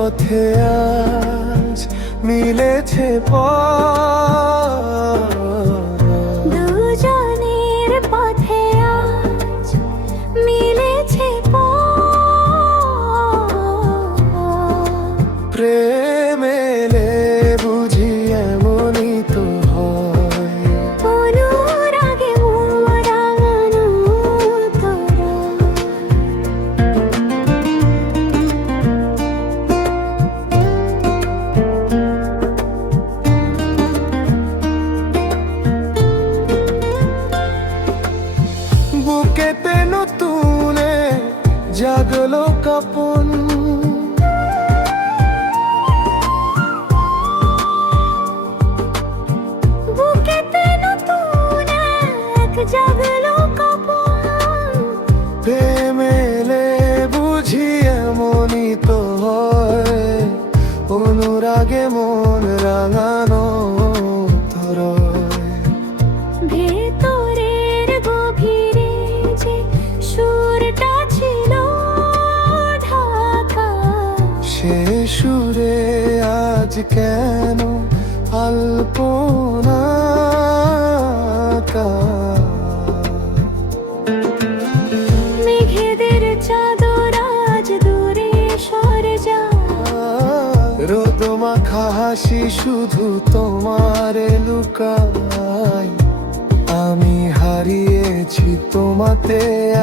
পথে আজ মিলেছে পথ, দুজনের পথে আজ মিলেছে পথ। প্রেম এলে বুঝি এমনই তো হয়, অনুরাগে মোড়ানো তোরা। বুকেতে নতুনে জাগলো কাপন, বুকেতে নতুন এক জাগলো কাঁপন। প্রেম এলে বুঝি এমনই তো হয়, অনুরাগে মন রাঙানো ধরয়। ভেতরের গভীরে যে সুরটা ছিল ঢাকা, সে সুরে আজ কেন আলপনা আঁকা? মেঘেদের চাদর আজ দূরে সরে যায়। রোদ মাখা হাসি শুধু তোমারে লুকায়, আমি হারিয়েছি তোমাতে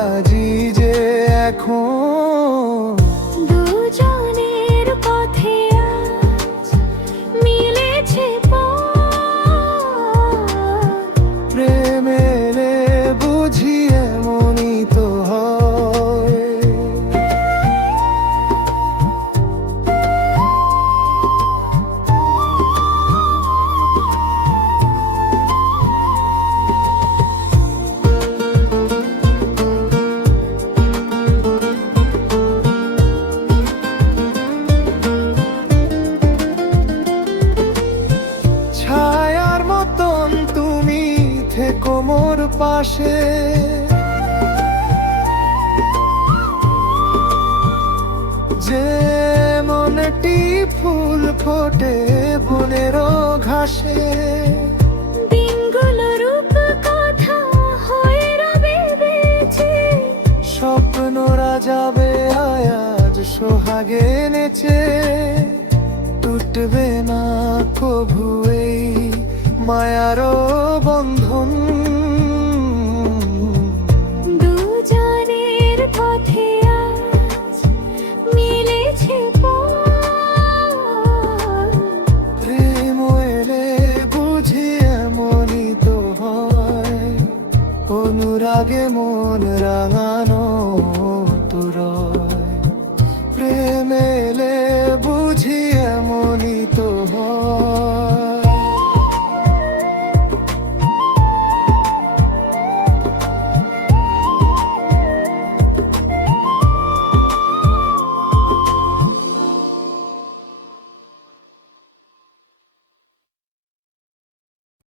আজি যে এখন। দুজনের পথে আজ মিলেছে পথ। প্রেম এলে বুঝি এমনই তো হয়। ছায়ার মতন তুমি থেকো মোর পাশে, যে মনটি ফুল ফোটে বনেরও ঘাসে। দিনগুলো রূপ কথা হয়ে রবে বেঁচে, স্বপ্নরা যাবে আজ সোহাগে নেচে, টুটবে না কভু এই মায়ারও বন্ধন। দুজনের পথে আজ মিলেছে পথ। প্রেম এলে বুঝি এমনই তো হয়, অনুরাগে মন রাঙানো তোরয়। প্রেমে